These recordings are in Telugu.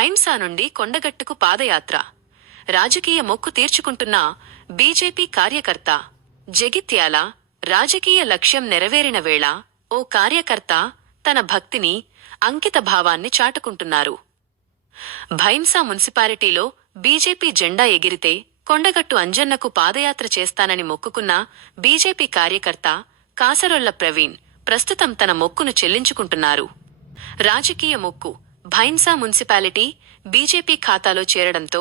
భైంసా నుండి కొండగట్టుకు పాదయాత్ర. రాజకీయ మొక్కు తీర్చుకుంటున్న బీజేపీ కార్యకర్త. జగిత్యాల రాజకీయ లక్ష్యం నెరవేరిన వేళ ఓ కార్యకర్త తన భక్తిని, అంకిత భావాన్ని చాటుకుంటున్నారు. భైంసా మున్సిపాలిటీలో బీజేపీ జెండా ఎగిరితే కొండగట్టు అంజన్నకు పాదయాత్ర చేస్తానని మొక్కుకున్న బీజేపీ కార్యకర్త కాసరొల్ల ప్రవీణ్ ప్రస్తుతం తన మొక్కును చెల్లించుకుంటున్నారు. రాజకీయ మొక్కు భైంసా మున్సిపాలిటీ బీజేపీ ఖాతాలో చేరడంతో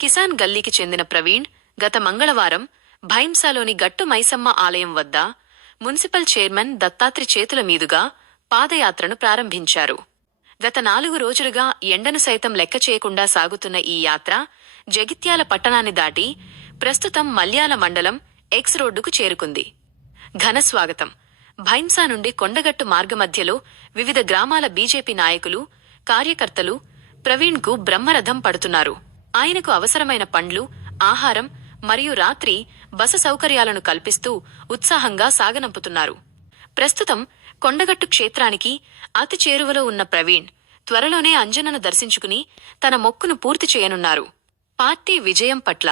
కిసాన్ గల్లీకి చెందిన ప్రవీణ్ గత మంగళవారం భైంసాలోని గట్టు మైసమ్మ ఆలయం వద్ద మున్సిపల్ చైర్మన్ దత్తాత్రి చేతుల మీదుగా పాదయాత్రను ప్రారంభించారు. గత 4 రోజులుగా ఎండను సైతం లెక్క చేయకుండా సాగుతున్న ఈ యాత్ర జగిత్యాల పట్టణాన్ని దాటి ప్రస్తుతం మల్యాల మండలం ఎక్స్ రోడ్డుకు చేరుకుంది. ఘన స్వాగతం. భైంసా నుండి కొండగట్టు మార్గమధ్యలో వివిధ గ్రామాల బీజేపీ నాయకులు, కార్యకర్తలు ప్రవీణ్కు బ్రహ్మరథం పడుతున్నారు. ఆయనకు అవసరమైన పండ్లు, ఆహారం మరియు రాత్రి బస సౌకర్యాలను కల్పిస్తూ ఉత్సాహంగా సాగనంపుతున్నారు. ప్రస్తుతం కొండగట్టు క్షేత్రానికి అతి చేరువలో ఉన్న ప్రవీణ్ త్వరలోనే అంజన్నను దర్శించుకుని తన మొక్కును పూర్తి చేయనున్నారు. పార్టీ విజయం పట్ల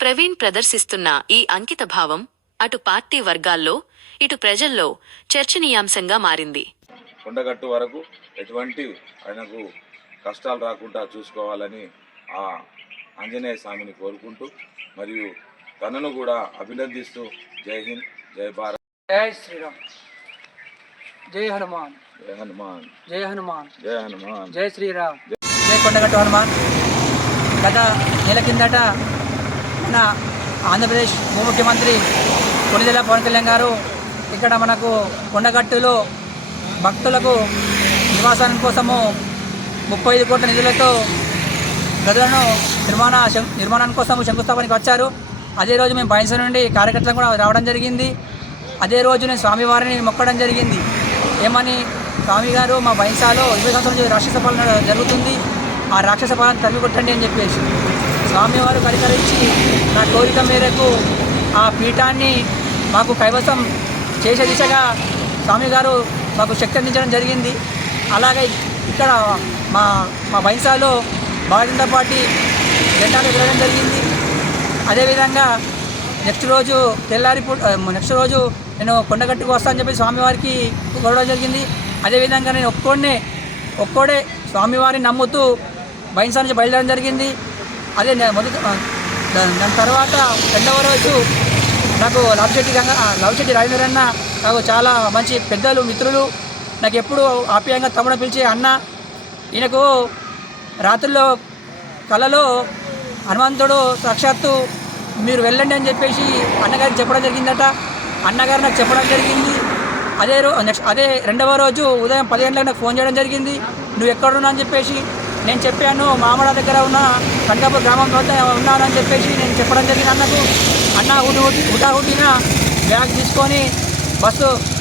ప్రవీణ్ ప్రదర్శిస్తున్న ఈ అంకిత భావం అటు పార్టీ వర్గాల్లో, ఇటు ప్రజల్లో చర్చనీయాంశంగా మారింది. కొండగట్టు వరకు ఎటువంటి ఆయనకు కష్టాలు రాకుండా చూసుకోవాలని ఆ ఆంజనేయ స్వామిని కోరుకుంటూ మరియు తనను కూడా అభినందిస్తూ జై హింద్, జై భారత్, జై శ్రీరామ్, జై హనుమాన్, జై హనుమాన్, జై హనుమాన్, జై హనుమాన్, జై శ్రీరామ్, జై కొండగట్టు హనుమాన్. గత నెల కిందట మన ఆంధ్రప్రదేశ్ ఉప ముఖ్యమంత్రి కొణిదెల పవన్ కళ్యాణ్ గారు ఇక్కడ మనకు కొండగట్టులో భక్తులకు నివాసాల కోసము 35 కోట్ల నిధులతో గదులను నిర్మాణానికి కోసము శంకుస్థాపనకి వచ్చారు. అదే రోజు మేము భైంసా నుండి కార్యకర్తలు కూడా రావడం జరిగింది. అదే రోజు నేను స్వామివారిని మొక్కడం జరిగింది. ఏమని, స్వామి గారు మా భైంసాలో 20 సంవత్సరాల నుంచి రాక్షస పాలన జరుగుతుంది, ఆ రాక్షస పాలన తరిమి కొట్టండి అని చెప్పేసి స్వామివారు కరికరించి నా కోరిక మేరకు ఆ పీఠాన్ని మాకు కైవసం చేసే దిశగా స్వామి గారు మాకు శక్తి అందించడం జరిగింది. అలాగే ఇక్కడ మా మా భైంసాలో భారతీయ జనతా పార్టీ జెండాలు ఎగరడం జరిగింది. అదేవిధంగా నెక్స్ట్ రోజు నేను కొండగట్టుకు వస్తానని చెప్పి స్వామివారికి కోరడం జరిగింది. అదేవిధంగా నేను ఒక్కోడే స్వామివారిని నమ్ముతూ భైంసా నుంచి బయలుదేరడం జరిగింది. అదే దాని తర్వాత 2వ రోజు నాకు లవశెట్టి రాజేంద్ర అన్న నాకు చాలా మంచి పెద్దలు, మిత్రులు. నాకు ఎప్పుడు ఆప్యాయంగా తమ్ముడు పిలిచే అన్న. ఈయనకు రాత్రుల్లో కలలో హనుమంతుడు సాక్షాత్తు మీరు వెళ్ళండి అని చెప్పేసి అన్నగారికి చెప్పడం జరిగిందట. అన్నగారు నాకు చెప్పడం జరిగింది. అదే 2వ రోజు ఉదయం 10 గంటలకు నాకు ఫోన్ చేయడం జరిగింది. నువ్వు ఎక్కడున్నా అని చెప్పేసి నేను చెప్పాను, మామడ దగ్గర ఉన్న కనకాపూర్ గ్రామం వద్ద ఉన్నానని చెప్పేసి నేను చెప్పడం జరిగింది అన్నకు. అన్న హుటాహుటిన బ్యాగ్ తీసుకొని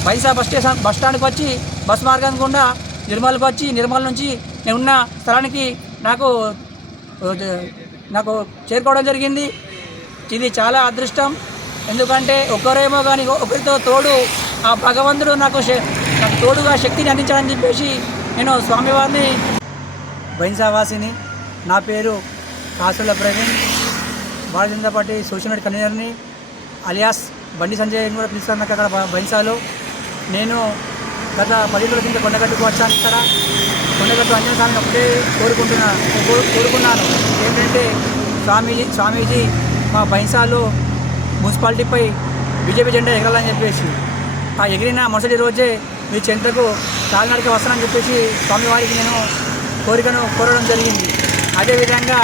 భైంసా బస్ స్టాండ్కి వచ్చి బస్ మార్గం గుండా నిర్మల్కి వచ్చి నిర్మల్ నుంచి నేను ఉన్న స్థలానికి నాకు చేరుకోవడం జరిగింది. ఇది చాలా అదృష్టం. ఎందుకంటే ఒకరేమో కానీ ఒకరితో తోడు ఆ భగవంతుడు నాకు తోడుగా శక్తిని అందించాలని చెప్పేసి నేను స్వామివారిని. భైంసావాసిని. నా పేరు Kasarolla Praveen, Bharatiya Janata Party social media కన్వీనర్ని, అలియాస్ బండి సంజయ్ కూడా పిలుస్తాను. అక్కడ భైంసాలో నేను గత 10 రోజుల కింద కొండగట్టుకు వచ్చాను. ఇక్కడ కొండగట్టు అంజన స్వామిని ఒకటే కోరుకున్నాను, ఏంటంటే స్వామీజీ మా భైంసాలో మున్సిపాలిటీపై బీజేపీ జెండా ఎగరాలని చెప్పేసి ఆ ఎగిరిన మరుసటి రోజే మీ చెంతకు కాలినడక వస్తానని చెప్పేసి స్వామివారికి నేను కోరడం జరిగింది. అదేవిధంగా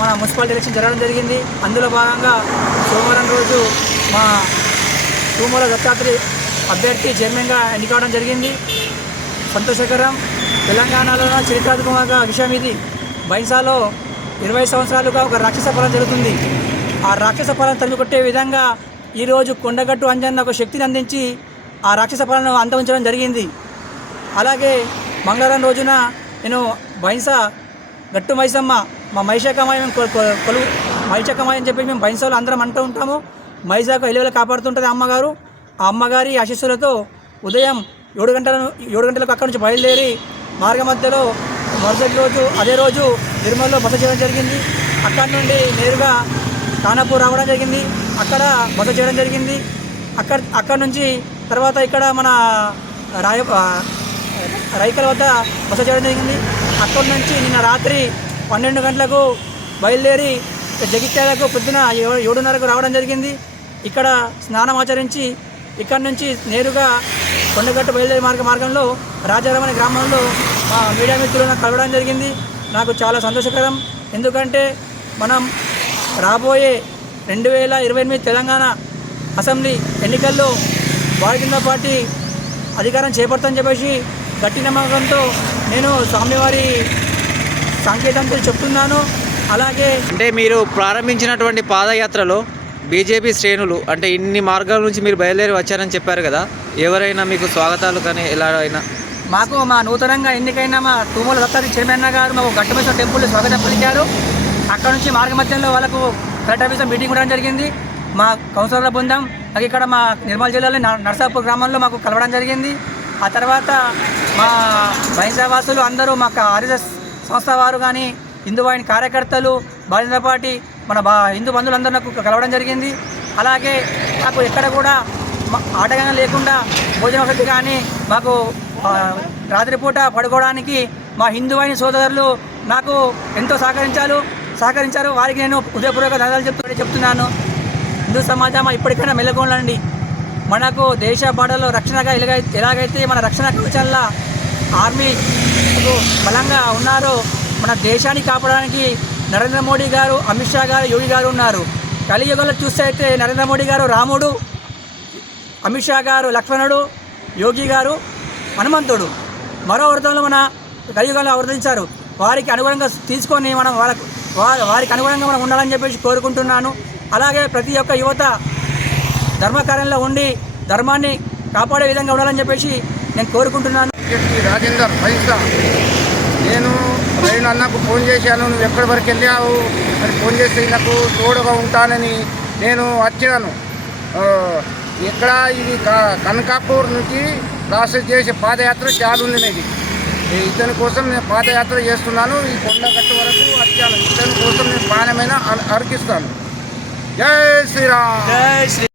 మన మున్సిపాలిటీ ఎలక్షన్ జరగడం జరిగింది. అందులో భాగంగా సోమవారం రోజు మా తూమల దత్తాత్రి అభ్యర్థి చైర్మన్గా ఎన్నికవడం జరిగింది. సంతోషకరం. తెలంగాణలో చరిత్రాత్మక విషయం ఇది. భైంసాలో 20 సంవత్సరాలుగా ఒక రాక్షస పాలన జరుగుతుంది. ఆ రాక్షస పాలన తరిమి కొట్టే విధంగా ఈరోజు కొండగట్టు అంజన్న ఒక శక్తిని అందించి ఆ రాక్షస పాలనను అంతమించడం జరిగింది. అలాగే మంగళవారం రోజున నేను భైంసా గట్టు మైసమ్మ మా మైషాకమాయ మైషాకమాయ అని చెప్పేసి మేము భైంసాలో అందరం అంటూ ఉంటాము. మైజాకు ఎలివెల కాపాడుతుంటుంది అమ్మగారు. ఆ అమ్మగారి ఆశీస్సులతో ఉదయం 7 గంటలకు అక్కడి నుంచి బయలుదేరి మార్గ మధ్యలో మరుసటి రోజు అదే రోజు నిర్మల్లో బస చేయడం జరిగింది. అక్కడి నుండి నేరుగా ఖానాపూర్ రావడం జరిగింది. అక్కడ బస చేయడం జరిగింది. అక్కడ నుంచి తర్వాత ఇక్కడ మన రైకల వద్ద బస చేయడం జరిగింది. అక్కడి నుంచి నిన్న రాత్రి 12 గంటలకు బయలుదేరి జగిత్యాలకు పొద్దున 7:30కు రావడం జరిగింది. ఇక్కడ స్నానం ఆచరించి ఇక్కడ నుంచి నేరుగా కొండగట్టు బయలుదేరి మార్గంలో రాజారామని గ్రామంలో మా మీడియా మిత్రులను కలవడం జరిగింది. నాకు చాలా సంతోషకరం. ఎందుకంటే మనం రాబోయే 2028 తెలంగాణ అసెంబ్లీ ఎన్నికల్లో భారతీయ జనతా పార్టీ అధికారం చేపడతామని చెప్పేసి గట్టి నమ్మకంతో నేను స్వామివారి సంకేతంతో చెప్తున్నాను. అలాగే అంటే మీరు ప్రారంభించినటువంటి పాదయాత్రలో బీజేపీ శ్రేణులు అంటే ఇన్ని మార్గాల నుంచి మీరు బయలుదేరి వచ్చారని చెప్పారు కదా, ఎవరైనా మీకు స్వాగతాలు కానీ ఎలా అయినా? మాకు మా నూతనంగా ఎన్నికైన మా తుమ్మల దత్తాత్రేయ చైర్మన్ గారు మాకు గట్టమేశ్వర టెంపుల్ స్వాగతం పలికారు. అక్కడ నుంచి మార్గమధ్యంలో వాళ్ళకు కలెక్టర్ ఆఫీస్లో మీటింగ్ ఉండడం జరిగింది. మా కౌన్సిలర్ల బృందం ఇక్కడ మా నిర్మల్ జిల్లాలో నర్సాపూర్ గ్రామంలో మాకు కలవడం జరిగింది. ఆ తర్వాత మా బైంసావాసులు అందరూ మాకు ఆర్ఎస్ఎస్ సంస్థ వారు కానీ హిందూ వాహిని కార్యకర్తలు భారతీయ జనతా పార్టీ మన హిందూ బంధువులందరూ నాకు కలవడం జరిగింది. అలాగే నాకు ఎక్కడ కూడా ఆటగానం లేకుండా భోజన వసతి కానీ మాకు రాత్రిపూట పడుకోవడానికి మా హిందూ వాహిని సోదరులు నాకు ఎంతో సహకరించారు. వారికి నేను హృదయపూర్వక ధన్యవాదాలు చెప్తున్నాను. హిందూ సమాజం ఇప్పటికైనా మెలగొనండి. మనకు దేశ బాటలో రక్షణగా ఎలాగైతే మన రక్షణ కవచాల ఆర్మీ బలంగా ఉన్నారో మన దేశాన్ని కాపాడడానికి నరేంద్ర మోడీ గారు, అమిత్ షా గారు, యోగి గారు ఉన్నారు. కలియుగంలో చూస్తే అయితే నరేంద్ర మోడీ గారు రాముడు, అమిత్ షా గారు లక్ష్మణుడు, యోగి గారు హనుమంతుడు. మరో వృత్తంలో మన కలియుగంలో అవతరించారు. వారికి అనుగుణంగా తీసుకొని మనం వారికి అనుగుణంగా మనం ఉండాలని చెప్పేసి కోరుకుంటున్నాను. అలాగే ప్రతి ఒక్క యువత ధర్మకార్యంలో ఉండి ధర్మాన్ని కాపాడే విధంగా ఉండాలని చెప్పేసి నేను కోరుకుంటున్నాను. రాజేందర్ పైసా నేను అన్నకు ఫోన్ చేశాను, నువ్వు ఎక్కడి వరకు వెళ్ళావు అని ఫోన్ చేస్తే నాకు తోడుగా ఉంటానని నేను వచ్చాను. ఇక్కడ ఇది కనకాపూర్ నుంచి ప్రాసెస్ చేసే పాదయాత్ర చాలా ఉంది. ఇది ఇతని కోసం నేను పాదయాత్ర చేస్తున్నాను. ఈ కొండగట్టు వరకు వచ్చాను. ఇతని కోసం నేను ప్రాణమైన అర్పిస్తాను. జై శ్రీరామ్.